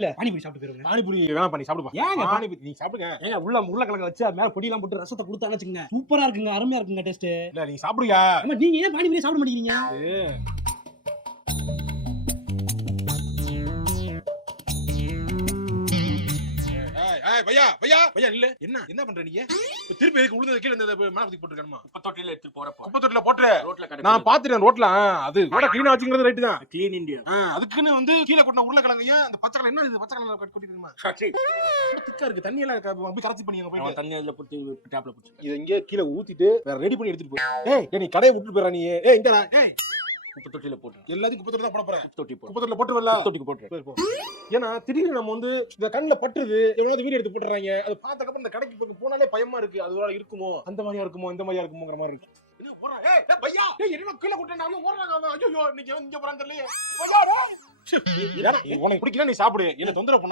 இல்ல பானிபூரி சாப்பிட்டு போயிருங்க. பானிபூரி வேணாம் பண்ணி சாப்பிடுப்பா. ஏங்க பானிபூரி நீ சாப்பிடுங்க. ஏங்க உள்ள உருளைக்கிழங்கு வச்சு அது மேல பொடியெல்லாம் போட்டு ரசத்தை கொடுத்தான்னு வச்சுக்கோங்க, சூப்பரா இருக்குங்க, அருமையா இருக்குங்க டேஸ்ட். இல்ல நீ சாப்பிடுங்க. ஆமா நீங்க ஏன் பானிபூரி சாப்பிட மாட்டேங்கிறீங்க? பையா பையா பையா இல்ல என்ன பண்ற நீங்க? திருப்பி எதுக்கு உழுந்தத கீழ இந்த மேல தூக்கி போட்டுக்கணுமா? குப்பை தொட்டில எடுத்து போறப்போ குப்பை தொட்டில போட்டுரு. ரோட்ல நான் பாத்துட்டேன் ரோட்ல. அது ரோட கிளீனா வச்சுக்கிறது ரைட் தான். Clean India. அதுக்குன்னு வந்து கீழ கொட்டின உருளைக்கிழங்கையா அந்த பச்சை கலர் என்ன இது பச்சை கலர்ல கொட்டிடுமா? திக்கா இருக்கு தண்ணி எல்லாம் அப்படியே கரைச்சி பண்ணி அங்க போய் தண்ணி அதுல போட்டு டேப்ல போட்டு இத இங்கே கீழ ஊத்திட்டு வேற ரெடி பண்ணி எடுத்துட்டு போ. ஏய் நீ கடையை விட்டு போறா நீ. ஏய் இங்கடா. ஏய் குப்பை தொட்டில போட்டு எல்லாத்தையும் குப்பை தொட்டில தான் போட போறேன். குப்பை தொட்டி போட்டு குப்பை தொட்டில போட்டுறல. குப்பை தொட்டிக்கு போட்டு. ஏன்னா திடீர்னு நம்ம வந்து இந்த கண்ணுல பட்டுது எவ்வளவு வீடியோ எடுத்து போட்டுறாங்க. அது பார்த்ததுக்கு அப்புறம் இந்த கடைக்கு போனாலே பயமா இருக்கு. அது இருக்குமோ அந்த மாதிரியா இருக்குமோ இந்த மாதிரியா இருக்குமோங்கிற மாதிரி இருக்கு. என்ன ஓடுறா? ஏய் பையா ஏய் என்ன கீழ கொட்டனாலும் ஓடுறாங்க அவன். ஐயோ இன்னைக்கு இங்க போறான் தெரியல. பையா டேய். உனக்கு பிடிக்கல நீ சாப்பிடு. என்ன தொந்தரவு பண்ணாத.